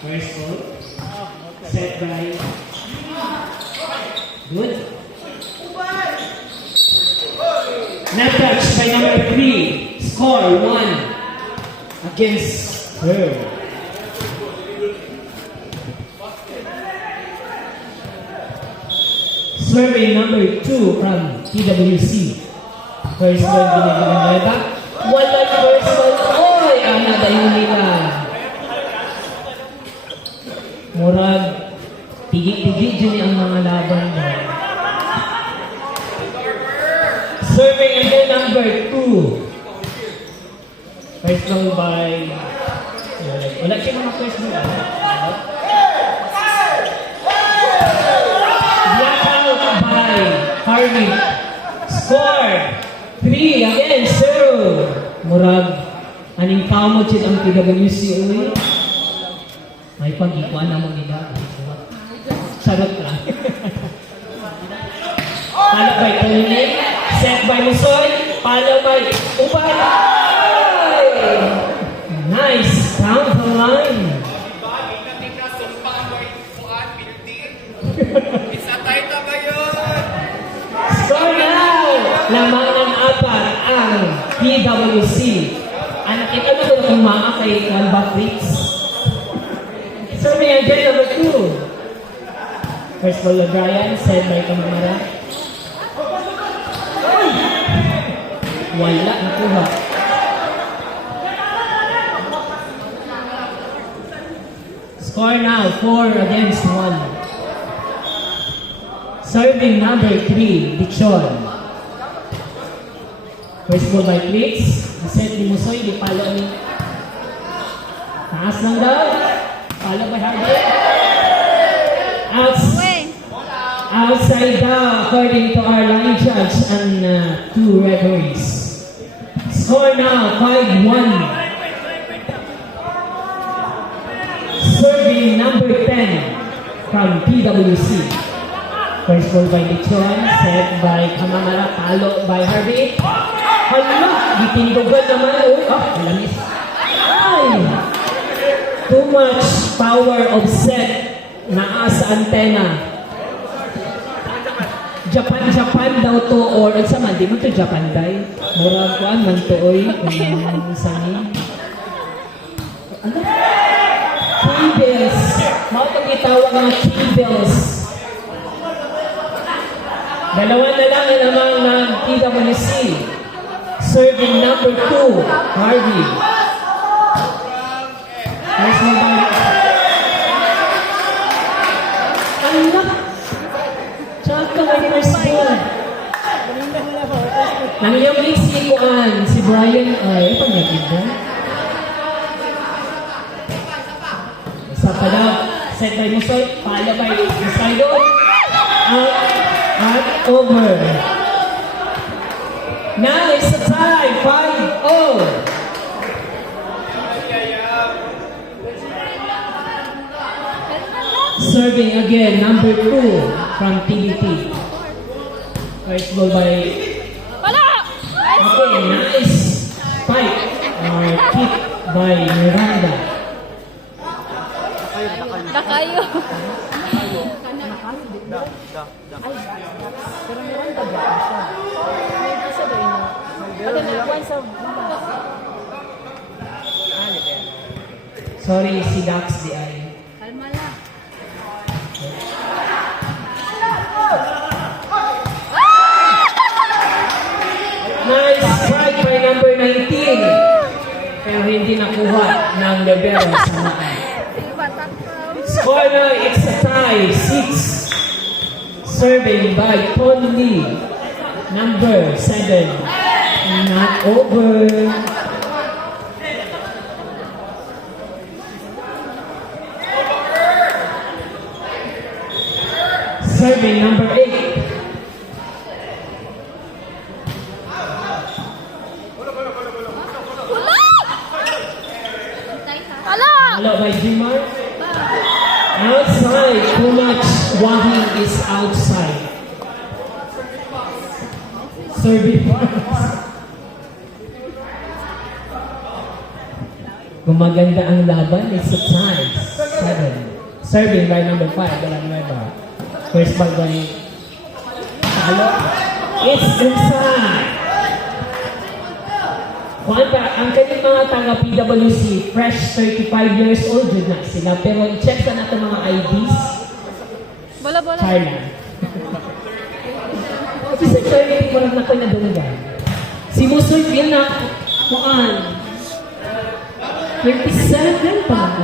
First ball. Set by. Good. Net touch by number 3. Score 1 against her. Survey number 2 from PWC. First ball binigyan ng Reba. Wala first ball. Oy! Ang nadayon nila. Murag, tigi-tigi dyan ang mga laban mo. Survey again number 2. First ball by... Wala siya mga first ball. Blackout by Harvey. Score 3 again, 0. Murag, aning pamot siya ang PWC uwi. May pag-ikuan naman nila. Sarot lang. Palo by Tony. Set by Musoy. Palo by Upan. Nice. Count the line. Score now. Lamang ng 4 ang PWC. Anak ito na kung kumaa kay Juan Batrix. Survey again number 2. First ball of Brian, set by Kamara. Wala, nakuha. Score now, 4 against 1. Serving number 3, Dichon. First ball by Flix. Set ni Musoy, di palo ni. Taas lang daw. Palo by Hardy. Outside daw, according to our line judge and 2 referees. Score now, 5-1. Serving number 10 from PWC. First ball by Lichon, set by Kamangara, palo by Harvey. Hala, gitindugan naman. Malamis. Ay! Too much power of set naa sa antena. Japan daw to or sa man, di mo to Japan day. Murag kuan man to oy. Sani. Ano? Cables. Mao to gitawag nga cables. Dalawa na lang namang ng PWC. Serving number 2, Harvey. Nice mo ba? Anak! Tsaka may first ball. Nang yung mix ni Kuan, si Brian, ay, pag nagiging isa pa daw, set by Musoy, pala by Musaydo, out, at over. Now it's the time, 5-0. Serving again, number 2 from TBT. First ball by... Okay, nice fight or kick by Miranda. Nakayo. Sorry, si Dax di ay. Kalma lang. Nice strike by number 19. Pero hindi nakuha ng libero sa maan. Score na, it's a tie, 6. Serving by Tony Lee. Number 7. Not over. Serving number 8. Hello by Jimar. Outside, too much walking is outside. Serving points. Gumaganda ang laban, it's a tie. Serving by number 5, Villanueva. First ball by Talo. It's inside. Kuhan pa, ang kanyang mga taga PWC, fresh 35 years old yun na sila. Pero i-check sa natin mga IDs. Bola, bola. Carla. Kasi sa 30 ko lang na pinadungan. Si Musoy, yan na, kuhan. 37 pa.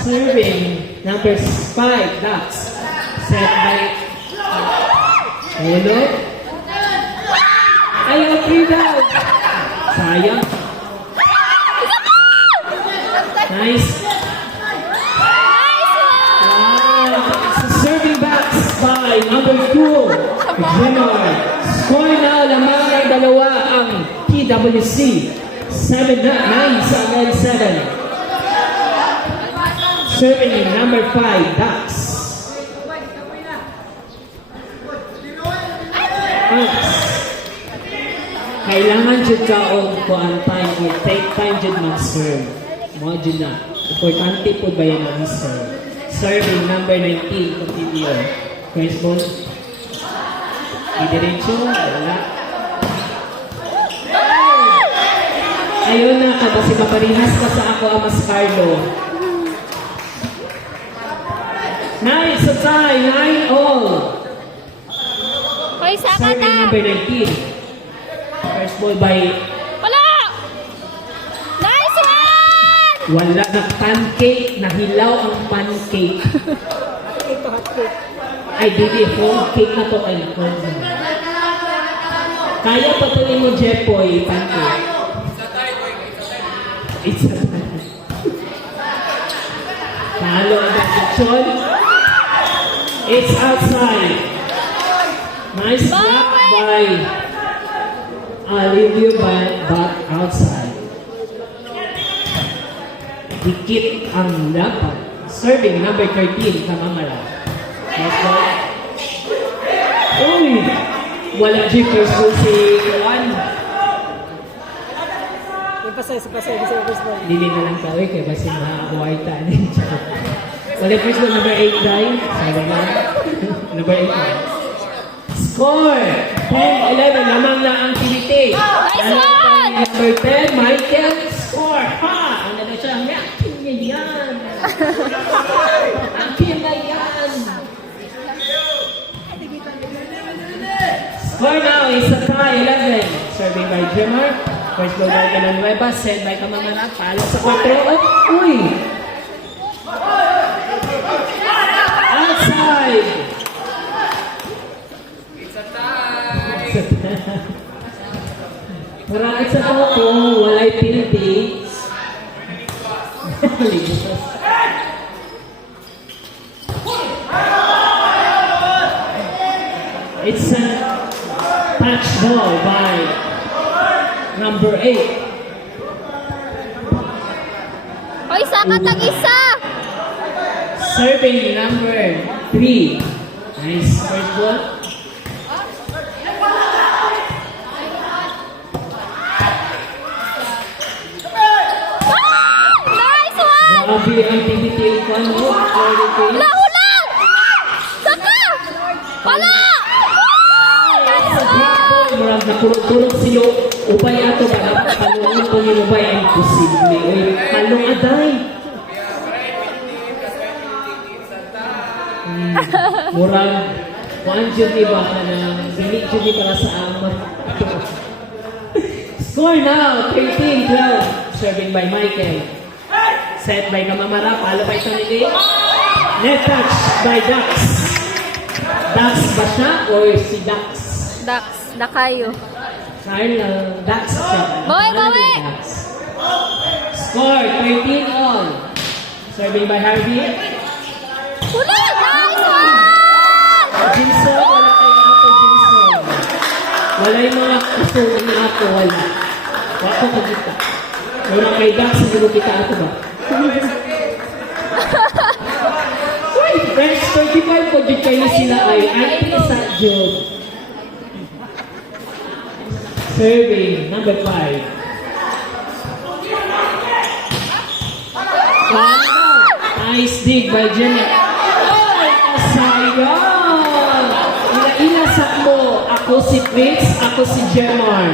Serving, number 5, Dax. Set by... Hello? Ayaw, 3 down. Sayang. Nice. Wow. Serving backs by number 2, Jenner. Score na lamang ng dalawa ang PWC. 7 na, 9 sa again 7. Serving number 5, Dax. Kailangan dyan ka o kuhaan time or take time dyan mag-serve. Mga dyan na. Importante po ba yan ang serve? Serving number 19, continue. First ball. Idiretso, wala. Ayun na, kasi maparihas ka sa ako, Amas Carlo. Nice, sa tie, 9 all. Hoy, saka Serving na. number 19. First ball by... Wala! Nice one! Wala na pancake, nahilaw ang pancake. Ay, didi, home cake na to ay home. Kaya patuloy mo, Jepoy, pancake. It's a tie. Talo ang action. It's outside. Nice block by Alivio but outside. Dikit ang laban. Serving number 13, Kamamara. First ball. Uy! Wala G first ball si Juan. Pasay, sa first ball. Lili na lang kawin kaya basi makakuwaita. Wala first ball number 8, Dai. Sabi na. Number 8 na. Score! 10-11, lamang na ang piniti. Nice one! Number 10, Michael, score! Ha! Ang ganda siya, may akin niya yan. Akin na yan. Score now is a tie, 11. Serving by Jemar. First ball by Villanueva, set by Kamamara. Palo sa 4. Uy! Outside! Marami sa tao ko, walay piniti. It's a touch ball by number 8. Hoy, saka tag-isa! Serving number 3. Nice first ball. Nice one! Grabe ang activity ko, no? Wala, ulang! Saka! Wala! Nice one! Murag na kurog-kurog sila. Upay ato ba? Kalungan ko yung upay ay imposible. Kalung aday. Murag. Kuan dyan diba ka na binit dyan di para sa ama. Score now, 13-12. Serving by Michael. Set by Kamamara. Palo by Tonili. Net touch by Dax. Dax ba siya or si Dax? Dax, Dakayo. Carla, Dax siya. Bawi, bawi! Dax. Score, 13 all. Serving by Harvey. Wala! Nice one! Jinso, wala kay Apo Jinso. Wala yung mga gusto ni Apo, wala. Wako ka kita. Wala kay Dax, siguro kita ako ba? Uy, verse 35 po, dyan kayo sila ay anti sa Job. Serving, number 5. Wow! Nice dig by Jenny. Ay, sayang! Ina-ina mo. Ako si Fritz, ako si Jemar.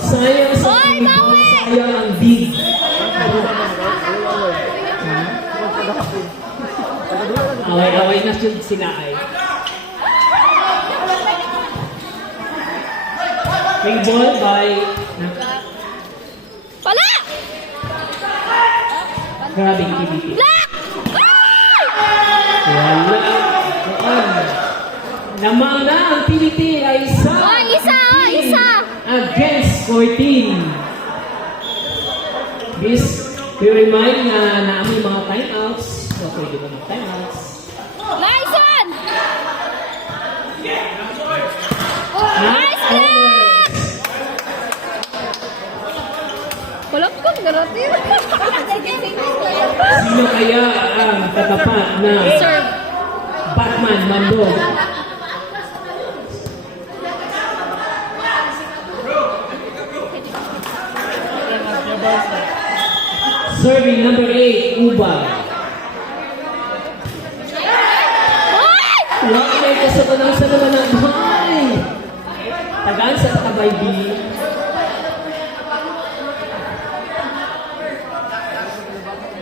Sayang sa Oy, team. bawi! Sayang ang dig. Away-away na yun sila ay. Ring ball by Pala! Grabing TBT. Black! Wala. Namang na ang TBT ay isa. Oy, isa, oy, isa. Against 14. This, we remind na namin mga timeouts. So, pwede ba ng timeouts? Nice one! Nice Black! Kulap ko, garating. Sino kaya ang katapat na Serve. Batman Mandog? Serving number 8, Uba. Oy! Wala may kasabanang sa naman ng bahay. Tagaan sa Tabay B.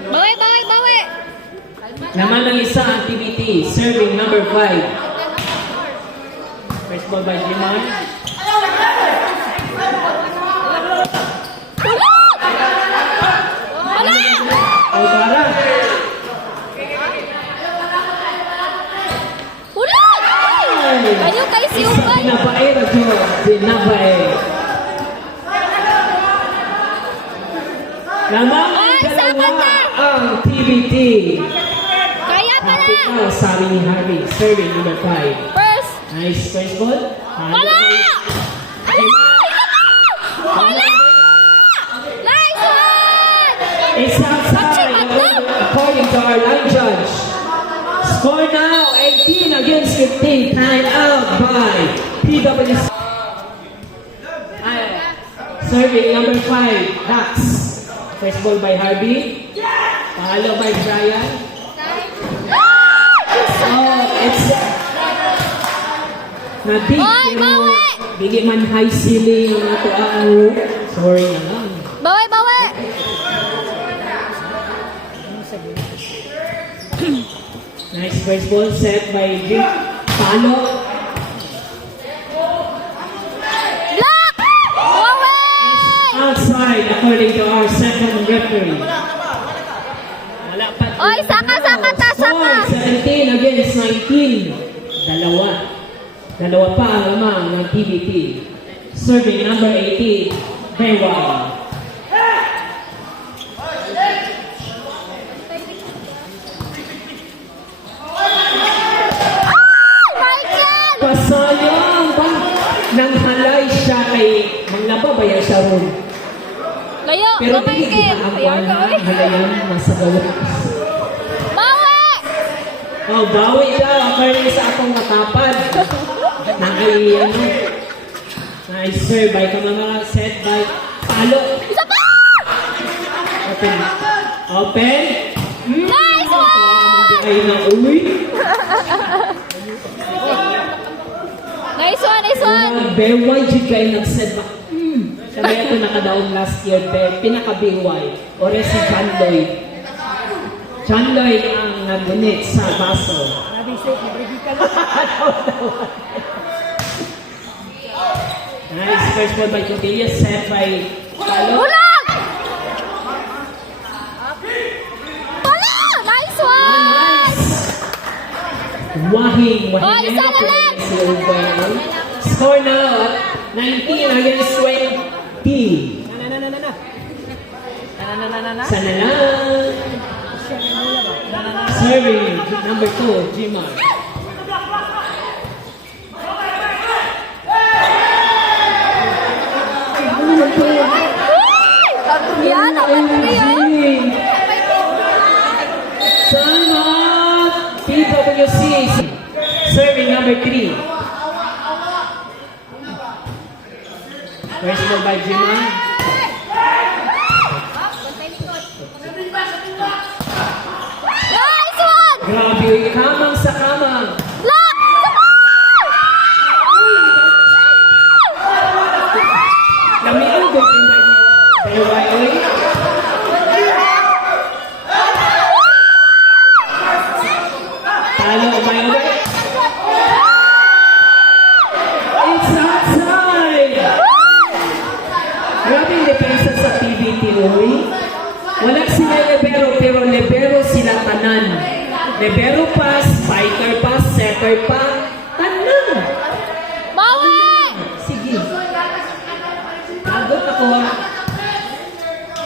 Bawi, bawi, bawi. Naman ng isa ang TBT. Serving number 5. First ball by Jiman. Wala! Alvara. Wala! Ayaw kayo si Isa Ubay. pinabae na dito. Dinabae. Naman ang Ay, dalawa sapat na. ang TBT. Kaya pala. Ikaw, sabi ni Harvey. Serving number 5. First. Nice first ball. Wala! Wala! Nice one! It's outside. According to our line judge. Score now, 18 against 15. Time out by PWC. Serving number 5, Dax. First ball by Harvey. Pahalo by Brian. Oh, it's... Nadig, Oy, pero bawi! dili man high ceiling ang ato ang sorry na lang. Bawi, bawi! Nice first ball set by Jim. Palo. Black! Bawi! Outside according to our second referee. Wala pa. Oy, saka, saka, ta, saka! Score, 17 against 19. Dalawa pa ang lamang ng TBT. Serving number 18, Bewa. Michael! Pasayang ba? Nang halay siya kay manglaba ba yan siya ron? Layo, Pero no di Michael! ang Ayaw ka, oy! halayan nasa gawin. Bawi! Oh, bawi daw. According sa akong matapad. Nice serve by Kamamara. Set by Palo. Isa pa! Open. Open. Nice one! Ay na uwi. Nice one, nice one! Beway jud kay nag-set ba. Sabi ito nakadaong last year. Pinaka-beway. Ore si John Lloyd. John Lloyd ang nagunit sa baso. Nice first ball by Cotilla. Set by Palo. Ulang! Pala! Nice one! Nice! Wahing. Oh, isa na lang! Score now at 19 against 20. Sana lang. Serving number 2, Jimar. Yan, ako na yun! Sana PWC. Serving number 3. First ball by Jimar. Grabe, uy, kamang sa kamang. Lock! Lamian ko yung kayo ay, uy. Talo, may ulit. It's outside! Grabe yung depensa sa PBT, uy. Wala sila libero, pero libero sila tanan. Libero pa, spiker pa, setter pa, tanan. Bawi! Sige. Agot ako.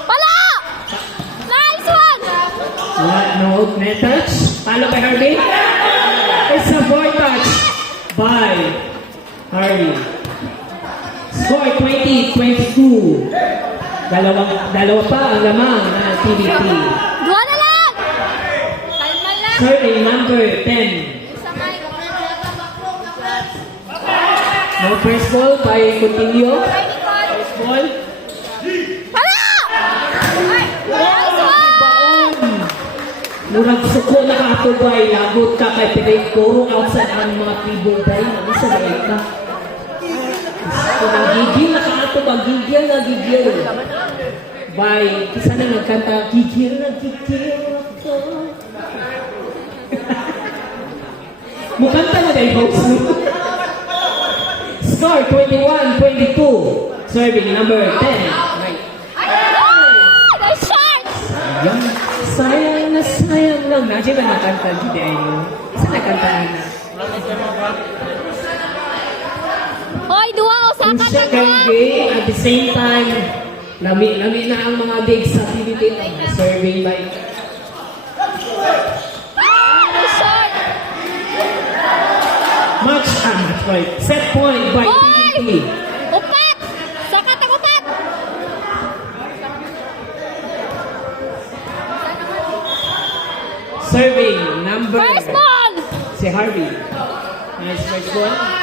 Pala! Nice one! What? No, net touch? Talo by Harvey? It's a boy touch by Harvey. Score 20-22. Dalawa pa ang lamang ng TVT. Dua na lang! Kalman lang! Survey number 10. Isa may. No first ball by Coutinho. First ball. Pala! Nice one! Murag suko na katubay. Lagot ka kay Pinay Koro outside ang mga tribong day. Isa na ka. Kung ang gigil na kaatog, ang gigil na gigil. By, isa na nagkanta, gigil na gigil ako. Mukanta na dahil host mo. Score 21-22. Serving number 10. Right. Nice shot! Sayang na sayang lang. Nadya ba nakanta di Daniel? Isa nakanta na. Hoy, dua o Yung saka siya na kay dua! Gay, at the same time, lami na ang mga digs sa PBT. Serving by Nice shot! match point. Set point by Hoy! PBT. Upat! Sakat ang upat! Serving number First ball! si Harvey. Nice first ball.